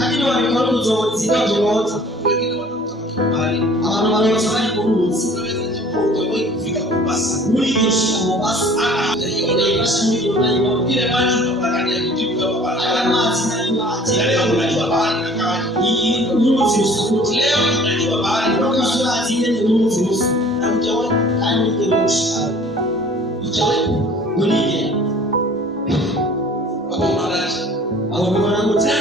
Lakini wamekora kuzungumzia wote. Abantu baroza bari kuruzi. Muri iyo shimo basi. Basi muri iyo nayo ile maji tunataka ni kutibu kwa baba. Maji na maji. Leo unajua bahari na kawaida. Hii unuzi usukuti. Leo unajua bahari kwa sababu zile ni unuzi usukuti. Na mtawa kani ndio mshika. Mtawa ndio. Baba unalaje? Au mwana wangu tena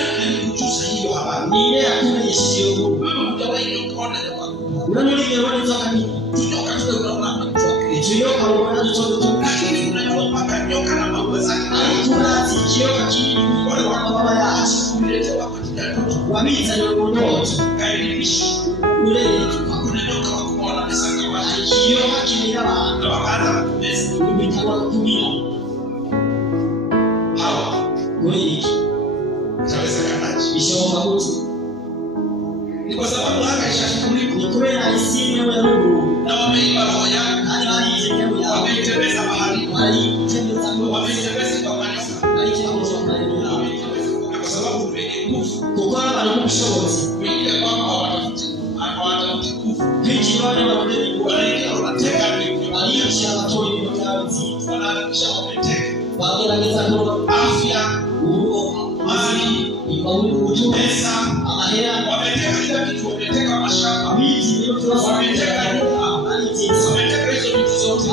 kuchusa hiyo hapa. Ni ile akuonyesha hiyo. Wewe mtawa hiyo kona kwa. Unanuli kwa nini kama tutoka tunaona Tuyoka wana tutoka lakini unajua mpaka nyoka na mambo zake. Tunazikiwa chini wale baba ya acha kuleta wakati ndoto. Wamita na ndoto. Kaelimisha. Ule hakuna nyoka wa kuona pesa kama hiyo hakini na ndo akaanza kupesa. Umetawa kutumia. Hawa. Wewe. Taweza kanaji. Bishoka mtu. Ni kwa sababu haka ishashughulika. Ni kweli na isimu ya Mungu. Na wameiba roho yake. Wameitembeza mahali. Wameitembeza kwa kanisa. Kwa sababu wenye nguvu. Kukora anakushozi. Wengine kwamba hawatafuti nguvu. Hichi wale wanateka vitu. Waliosha watoto wakaanzi. Wanahakikisha wameteka. Wakielekeza kwa afya, mali, pesa, mahela. Wameteka kila kitu. Wameteka mashamba. Miti, wameteka nyumba. Wameteka hizo vitu zote.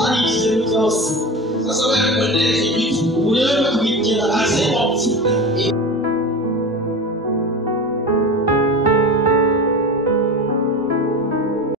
Sasa wewe kuendelea hizo vitu. Unaelewa kuingia lazima ufuke.